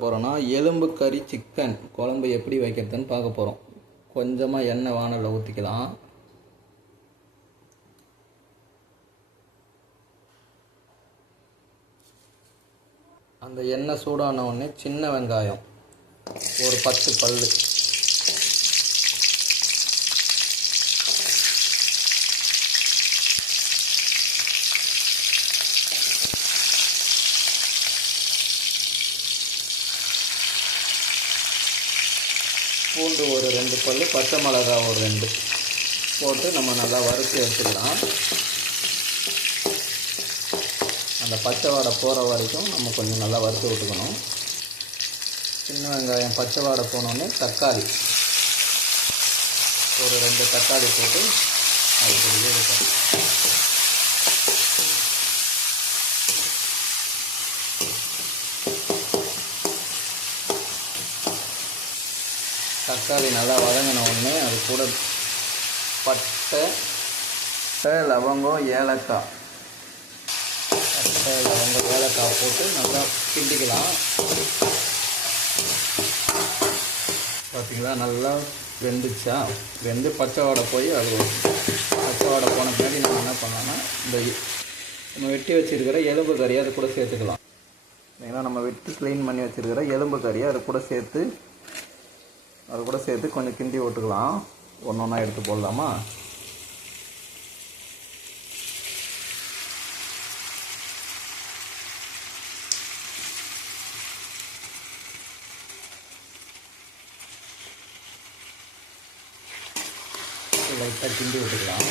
போகிறோன்னா எலும்பு கறி சிக்கன் குழம்பு எப்படி வைக்கிறதுன்னு பார்க்க போகிறோம். கொஞ்சமாக எண்ணெய் வானலில் ஊற்றிக்கலாம். அந்த எண்ணெய் சூடான உடனே சின்ன வெங்காயம் ஒரு 10 பல்லு, பூண்டு ஒரு 2 பல்லு, பச்சை மிளகாய் ஒரு 2 போட்டு நம்ம நல்லா வறுத்து எடுத்துக்கலாம். அந்த பச்சை வாடை போகிற வரைக்கும் நம்ம கொஞ்சம் நல்லா வறுத்து விட்டுக்கணும். சின்ன வெங்காயம் பச்சை வாடை போனோடனே தக்காளி ஒரு 2 தக்காளி போட்டு அதுக்கு வேகணும். தக்காளி நல்லா வதங்கின உடனே அது கூட பட்டை, லவங்கம், ஏலக்காய் போட்டு நல்லா கிண்டிக்கலாம். பார்த்திங்களா, நல்லா வெந்துச்சா? வெந்து பச்சை வாடை போய் அது பச்சை வாடை போன பின்னாடி நம்ம என்ன பண்ணலாம்னா இந்த நம்ம வெட்டி வச்சுருக்கிற எலும்பு கறியை அது கூட சேர்த்துக்கலாம். ஏன்னா நம்ம வெட்டி க்ளீன் பண்ணி வச்சுருக்கிற எலும்பு கறியை அது கூட சேர்த்து கொஞ்சம் கிண்டி விட்டுக்கலாம். ஒன்று ஒன்றா எடுத்து போடலாமா? லைட்டாக கிண்டி விட்டுக்கலாம்.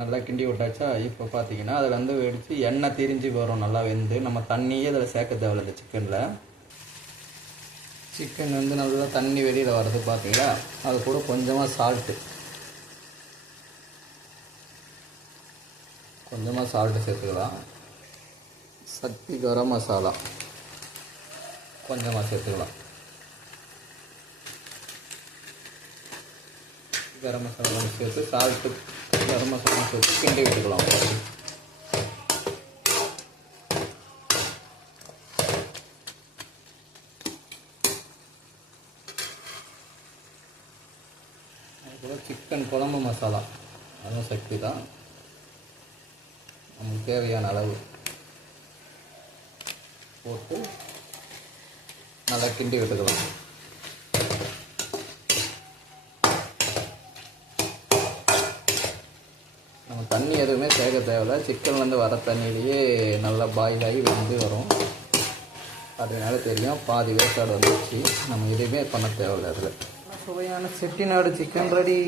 நல்லா கிண்டி விட்டாச்சா? இப்போ பார்த்தீங்கன்னா அதில் வந்து வெடித்து எண்ணெய் திரிஞ்சு வரும். நல்லா வெந்து நம்ம தண்ணியே அதில் சேர்க்க தேவையில்லை. இந்த சிக்கன் வந்து நல்லா தண்ணி வெளியில் வர்றது பார்த்தீங்களா? அது கூட கொஞ்சமாக சால்ட்டு சேர்த்துக்கலாம். சக்தி கரம் மசாலா கொஞ்சமாக சேர்த்துக்கலாம். கரம் மசாலா சேர்த்து சால்ட்டு கரம் மசாலா சேர்த்து கிண்டி விட்டுக்கலாம். அதுக்கப்புறம் சிக்கன் குழம்பு மசாலா, அதுவும் சக்தி தான். நமக்கு தேவையான அளவு போட்டு நல்லா கிண்டி விட்டுக்கலாம். நம்ம தண்ணி எதுவுமே சேர்க்க தேவையில்லை. சிக்கன்லேருந்து வர தண்ணியிலேயே நல்லா பாயில் ஆகி வெந்து வரும். அதனால தெரியும் பாதி வேக்காடு வந்துச்சு. நம்ம எதுவுமே பண்ண தேவையில்லை. அதில் சுவையான செட்டிநாடு சிக்கன் ரெடி.